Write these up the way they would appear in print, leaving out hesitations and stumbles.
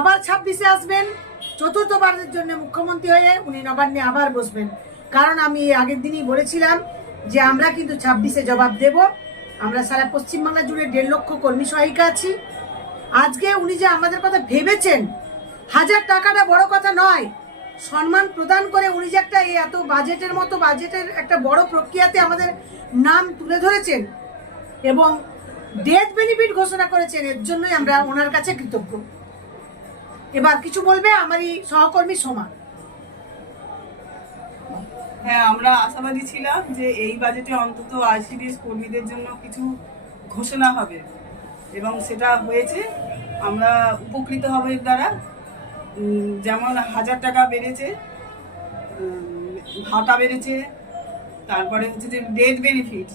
আবার 26-এ আসবেন, চতুর্থবারের জন্য মুখ্যমন্ত্রী হয়ে উনি নবান্নে আবার বসবেন। কারণ আমি আগের দিনই বলেছিলাম যে আমরা কিন্তু 26-এ জবাব দেব। আমরা সারা পশ্চিমবাংলা জুড়ে 1.5 লক্ষ কর্মী সহায়িকা আছি। আজকে উনি যে আমাদের কথা ভেবেছেন, 1000 টাকাটা বড় কথা নয়, সম্মান প্রদান করে উনি যে একটা এত বাজেটের মতো বাজেটের একটা বড় প্রক্রিয়াতে আমাদের নাম তুলে ধরেছেন এবং ডেথ বেনিফিট ঘোষণা করেছেন, এর জন্যই আমরা ওনার কাছে কৃতজ্ঞ। এবার কিছু বলবে আমারই সহকর্মী সোমা। হ্যাঁ, আমরা আশাবাদী ছিলাম যে এই বাজেটে অন্তত আইসিডিএস কর্মীদের জন্য কিছু ঘোষণা হবে এবং সেটা হয়েছে। আমরা উপকৃত হব এর দ্বারা। যেমন 1000 টাকা বেড়েছে, ভাতা বেড়েছে, তারপরে হচ্ছে যে ডেথ বেনিফিট,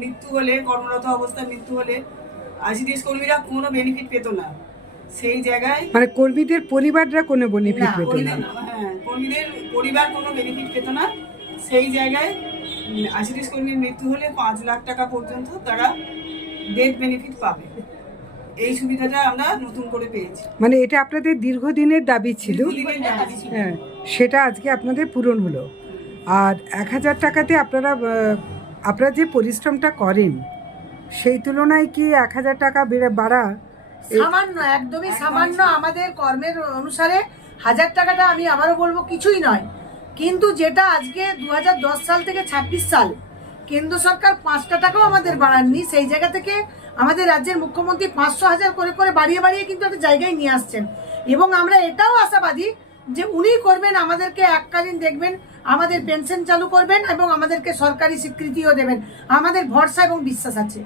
মৃত্যু হলে কর্মরত অবস্থায় মৃত্যু হলে আইসিডিএস কর্মীরা কোনো বেনিফিট পেত না। সেই জায়গায় মানে কর্মীদের পরিবাররা কোনো বেনিফিট পেত না। হ্যাঁ, কর্মীদের পরিবার কোনো বেনিফিট পেত না। সেই জায়গায় আইসিডিএস কর্মীর মৃত্যু হলে 5 লাখ টাকা পর্যন্ত তারা ডেথ বেনিফিট পাবে। এই সুবিধাটা আমরা নতুন করে পেয়েছি। মানে এটা আপনাদের দীর্ঘদিনের দাবি ছিল, হ্যাঁ, সেটা আজকে আপনাদের পূরণ হলো। আর 1000 টাকাতে আপনারা যে পরিশ্রমটা করেন সেই তুলনায় কি 1000 টাকা বাড়া সামান্য, একদমই সামান্য। আমাদের কর্মের অনুসারে 1000 টাকাটা আমি আবারও বলবো কিছুই নয়, কিন্তু যেটা আজকে 2010 সাল থেকে 26 সাল কেন্দ্র সরকার 5 টাকাও আমাদের বাড়াননি, সেই জায়গা থেকে আমাদের রাজ্যের মুখ্যমন্ত্রী 500,000 করে করে বাড়িয়ে বাড়িয়ে কিন্তু একটা জায়গায় নিয়ে আসছেন। এবং আমরা এটাও আশাবাদী যে উনি করবেন, আমাদেরকে এককালীন দেখবেন, আমাদের পেনশন চালু করবেন এবং আমাদেরকে সরকারি স্বীকৃতিও দেবেন। আমাদের ভরসা এবং বিশ্বাস আছে,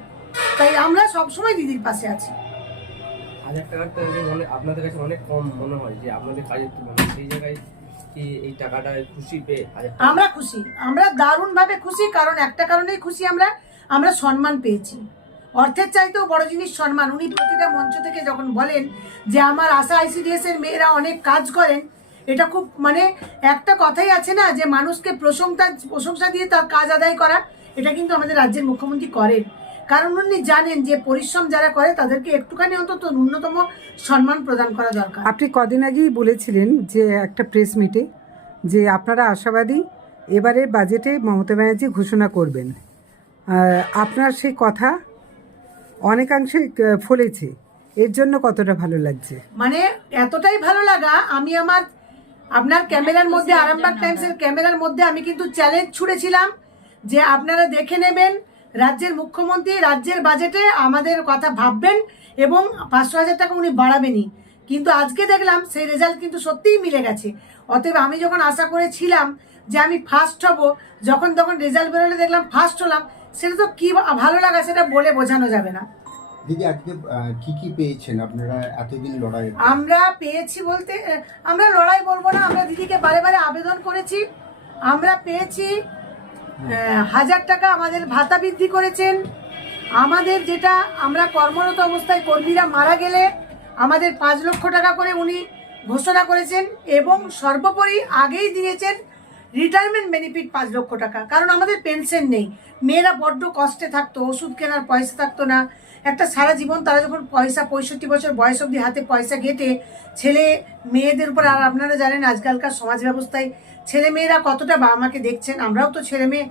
তাই আমরা সবসময় দিদির পাশে আছি। 1000 টাকাটা আপনাদের কাছে অনেক কম মনে হয় যে আপনাদের কাজের তুলনায়, সেই জায়গায় কি এই টাকাটা খুশি পেয়ে? আমরা খুশি, আমরা দারুণভাবে খুশি। কারণ একটা কারণেই খুশি, আমরা সম্মান পেয়েছি। অর্থের চাইতেও বড় জিনিস সম্মান। উনি প্রতিটা মঞ্চ থেকে যখন বলেন যে আমার আশা আইসিডিএস এর মেয়েরা অনেক কাজ করেন, এটা খুব মানে একটা কথাই আছে না যে মানুষকে প্রশংসা দিয়ে তার কাজ আদায় করা, এটা কিন্তু আমাদের রাজ্যের মুখ্যমন্ত্রী করেন। কারণ উনি জানেন যে পরিশ্রম যারা করে তাদেরকে একটুখানি অন্তত ন্যূনতম সম্মান প্রদান করা দরকার। আপনি কদিন আগেই বলেছিলেন যে একটা প্রেস মিটে যে আপনারা আশাবাদী এবারের বাজেটে মমতা ব্যানার্জি ঘোষণা করবেন। আপনার সেই কথা অনেকাংশে ফলেছে, এর জন্য কতটা ভালো লাগছে? মানে এতটাই ভালো লাগা, আমি আপনার ক্যামেরার মধ্যে, আরামবাগ টাইমসের ক্যামেরার মধ্যে আমি কিন্তু চ্যালেঞ্জ ছুড়েছিলাম যে আপনারা দেখে নেবেন রাজ্যের মুখ্যমন্ত্রী রাজ্যের বাজেটে আমাদের কথা ভাববেন এবং 500,000 টাকা উনি বাড়াবেনই। কিন্তু আজকে দেখলাম সেই রেজাল্ট কিন্তু সত্যিই মিলে গেছে। অতএব আমি যখন আশা করেছিলাম যে আমি ফার্স্ট হব, যখন তখন রেজাল্ট বেরোলে দেখলাম ফার্স্ট হলাম, সেটা তো কি ভালো লাগা, সেটা বলে বোঝানো যাবে না। দিদি, আজকে কি কি পেয়েছেন আপনারা এতদিন লড়াই? আমরা পেয়েছি বলতে, আমরা লড়াই বলবো না, আমরা দিদিকে বারে বারে আবেদন করেছি। আমরা পেয়েছি 1000 টাকা আমাদের ভাতা বৃদ্ধি করেছেন। আমাদের যেটা আমরা কর্মরত অবস্থায় কর্মীরা মারা গেলে আমাদের 5 লক্ষ টাকা করে উনি ঘোষণা করেছেন এবং সর্বোপরি আগেই দিয়েছেন রিটায়ারমেন্ট বেনিফিট 5 লক্ষ টাকা। কারণ আমাদের পেনশন নেই, মেয়েরা বড্ড কষ্টে থাকতো, ওষুধ কেনার পয়সা থাকতো না। একটা সারা জীবন তারা যখন 65 বছর বয়স অবধি হাতে পয়সা ঘেটে ছেলে মেয়েদের উপর, আর আপনারা জানেন আজকালকার সমাজ ব্যবস্থায় ছেলে মেয়েরা কতটা বাবা মাকে দেখছেন। আমরাও তো ছেলে মেয়ে,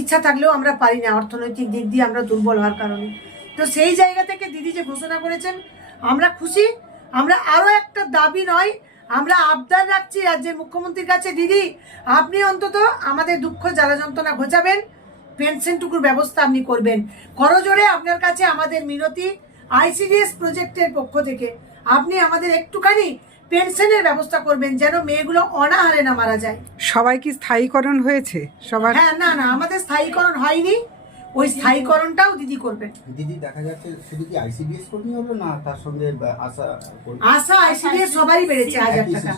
ইচ্ছা থাকলেও আমরা পারি না, অর্থনৈতিক দিক দিয়ে আমরা দুর্বল হওয়ার কারণে। তো সেই জায়গা থেকে দিদি যে ঘোষণা করেছেন আমরা খুশি। আমরা আরও একটা দাবি নয়, আমরা আবদার রাখছি রাজ্যের মুখ্যমন্ত্রীর কাছে, দিদি আপনি অন্তত আমাদের দুঃখ জ্বালা যন্ত্রণা ঘোচাবেন, পেনশনটুকুর ব্যবস্থা আপনি করবেন। করজোড়ে আপনার কাছে আমাদের মিনতি, আইসিডিএস প্রজেক্টের পক্ষ থেকে আপনি আমাদের একটুখানি পেনশনের ব্যবস্থা করবেন, যেন মেয়েগুলো অনাহারে না মারা যায়। সবাই কি স্থায়ীকরণ হয়েছে সবার? হ্যাঁ, না আমাদের স্থায়ীকরণ হয়নি, ওই স্থায়ীকরণটাও দিদি করবেন। দিদি, দেখা যাচ্ছে শুধু কি আইসিডিএস কর্মী হলো না, তার সঙ্গে আশা আইসিডিএস সবারই বেড়েছে 1000 টাকা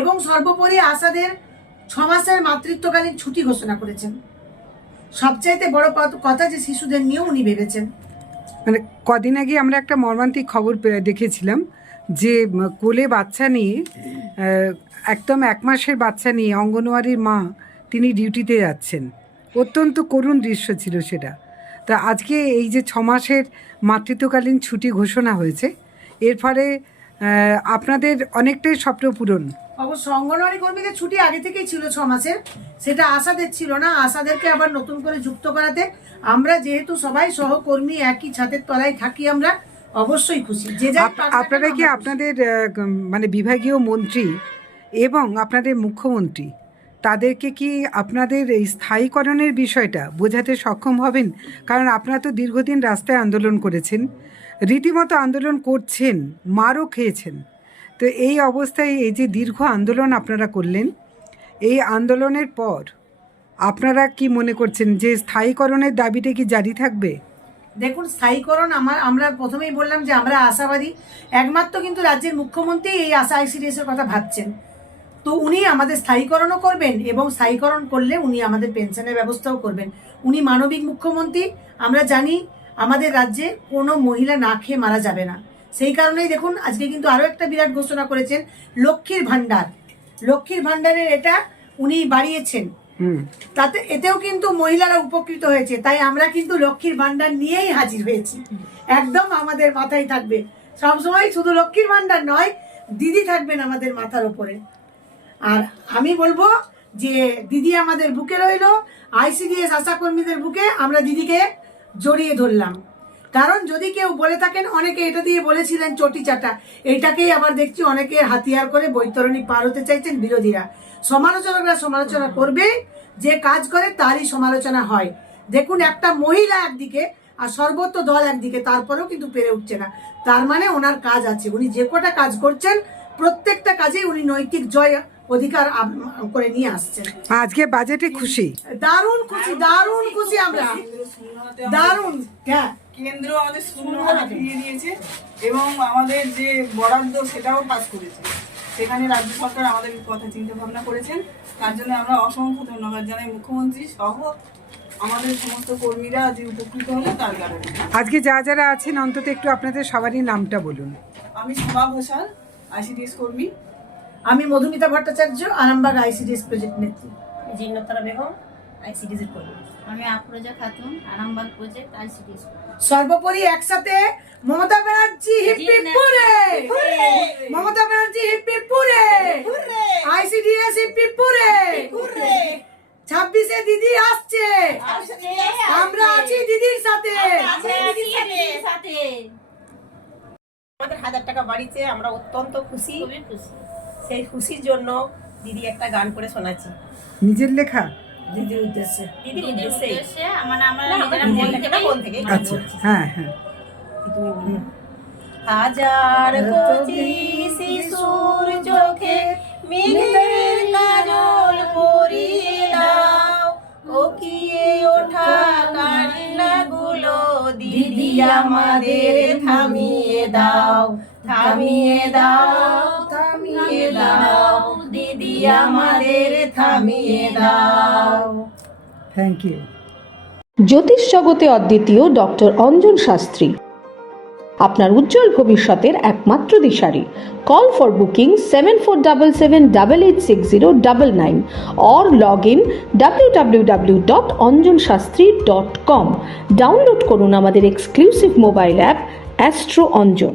এবং সর্বোপরি আশাদের 6 মাসের মাতৃত্বকালীন ছুটি ঘোষণা করেছেন। সবচাইতে বড় কথা যে শিশুদের নিয়েও উনি ভেবেছেন। মানে কদিন আগে আমরা একটা মর্মান্তিক খবর দেখেছিলাম যে কোলে বাচ্চা নিয়ে, একদম 1 মাসের বাচ্চা নিয়ে অঙ্গনওয়াড়ির মা তিনি ডিউটিতে যাচ্ছেন। অত্যন্ত করুণ দৃশ্য ছিল সেটা। তা আজকে এই যে 6 মাসের মাতৃত্বকালীন ছুটি ঘোষণা হয়েছে, এর ফলে আপনাদের অনেকটাই স্বপ্ন পূরণ। অবশ্য অঙ্গনওয়াড়ি কর্মীদের ছুটি আগে থেকেই ছিল 6 মাসের, সেটা আশাদের ছিল না। আশাদেরকে আবার নতুন করে যুক্ত করাতে আমরা যেহেতু সবাই সহকর্মী, একই ছাদের তলায় থাকি, আমরা অবশ্যই খুশি। যে যার আপনারা কি আপনাদের মানে বিভাগীয় মন্ত্রী এবং আপনাদের মুখ্যমন্ত্রী তাদেরকে কি আপনাদের এই স্থায়ীকরণের বিষয়টা বোঝাতে সক্ষম হবেন? কারণ আপনারা তো দীর্ঘদিন রাস্তায় আন্দোলন করেছেন, রীতিমতো আন্দোলন করছেন, মারও খেয়েছেন। তো এই অবস্থায় এই যে দীর্ঘ আন্দোলন আপনারা করলেন, এই আন্দোলনের পর আপনারা কি মনে করছেন যে স্থায়ীকরণের দাবিটা কি জারি থাকবে? দেখুন, স্থায়ীকরণ আমরা প্রথমেই বললাম যে আমরা আশাবাদী। একমাত্র কিন্তু রাজ্যের মুখ্যমন্ত্রী এই আশা আইসিডিএস এর কথা ভাবছেন। তো উনি আমাদের স্থায়ীকরণও করবেন এবং স্থায়ীকরণ করলে উনি আমাদের পেনশনের ব্যবস্থাও করবেন। উনি মানবিক মুখ্যমন্ত্রী। আমরা জানি আমাদের রাজ্যে কোনো মহিলা না খেয়ে মারা যাবে না। সেই কারণেই দেখুন আজকে কিন্তু আরও একটা বিরাট ঘোষণা করেছেন, লক্ষ্মীর ভাণ্ডার। লক্ষ্মীর ভাণ্ডারের এটা উনি বাড়িয়েছেন, তাতে এতেও কিন্তু মহিলারা উপকৃত হয়েছে। তাই আমরা কিন্তু লক্ষ্মীর ভাণ্ডার নিয়েই হাজির হয়েছি। একদম আমাদের মাথায় থাকবে সবসময়, শুধু লক্ষ্মীর ভাণ্ডার নয়, দিদি থাকবেন আমাদের মাথার উপরে। আর আমি বলবো যে দিদি আমাদের বুকে রইলো, আইসিডিএস আশাকর্মীদের বুকে আমরা দিদিকে জড়িয়ে ধরলাম। কারণ যদি কেউ বলে থাকেন, অনেকে এটা দিয়ে বলেছিলেন চটি চাটা, এইটাকেই আবার দেখছি অনেকে হাতিয়ার করে বৈতরণী পার হতে চাইছেন বিরোধীরা। সমালোচকরা সমালোচনা করবে, যে কাজ করে তারই সমালোচনা হয়। দেখুন, একটা মহিলা একদিকে আর সর্বত্র দল একদিকে, তারপরেও কিন্তু পেরে উঠছে না। তার মানে ওনার কাজ আছে, উনি যে কটা কাজ করছেন প্রত্যেকটা কাজে উনি নৈতিক জয় অধিকার করে নিয়ে আসছেন। আজকে বাজেটে খুশি? দারুণ খুশি, দারুণ খুশি আমরা, দারুণ। হ্যাঁ, কেন্দ্র আমাদের শূন্যভাবে ফিরিয়ে দিয়েছে এবং আমাদের যে বরাদ্দ সেটাও পাস করেছে। সেখানে রাজ্য সরকার আমাদের কথা চিন্তা ভাবনা করেছেন, তার জন্য আমরা অসংখ্য ধন্যবাদ জানাই মুখ্যমন্ত্রী সহ আমাদের সমস্ত কর্মীরা যে উপকৃত হলো তার কারণে। আজকে যারা আছেন অন্তত একটু আপনাদের সবারই নামটা বলুন। আমি শোভা ঘোষাল, আইসিডিএস কর্মী। আমি মধুমিতা ভট্টাচার্য, আরামবাগ আইসিডিএস প্রজেক্ট নেত্রী। জিন্নতরা বেগম, আইসিডিএস এর কর্মী। আমি আফরোজা খাতুন, আরামবাগ প্রজেক্ট আইসিডিএস। সর্বোপরি একসাথে মমতা ব্যানার্জি হিপ্পি পুরে, মমতা ব্যানার্জি হিপ্পি পুরে, আইসিডিএস হিপ্পি পুরে। 26-এ দিদি আসছে, আমরা আছি দিদির সাথে। আমাদের 1000 টাকা বাড়িতে আমরা অত্যন্ত খুশি। খুবই খুশি। সেই খুশির জন্য দিদি একটা গান করে শোনাচ্ছি নিজের লেখা? দিদির উদ্দেশ্যে। দিদির দিদির উদ্দেশ্যে। উদ্দেশ্যে আমরা না, নিজেরা মন মন থেকে থেকে না, মন থেকে আচ্ছা, হ্যাঁ হ্যাঁ। তুমি বলো। হাজার কোটি শিশুর চোখে মেঘের কাজল পরিয়ে দাও, কোকিয়ে ওঠা কান্নাগুলো দিদি আমাদের থামিয়ে দাও, থামিয়ে দাও, থামিয়ে দাও, দিদি আমাদের থামিয়ে দাও। Thank you. জ্যোতিষ জগতে অদ্বিতীয় ডক্টর অঞ্জন শাস্ত্রী, আপনার উজ্জ্বল ভবিষ্যতের একমাত্র দিশারি। Call for booking 7477886099 or log in www.anjanshastri.com। Download করুন আমাদের exclusive mobile app astro Anjan.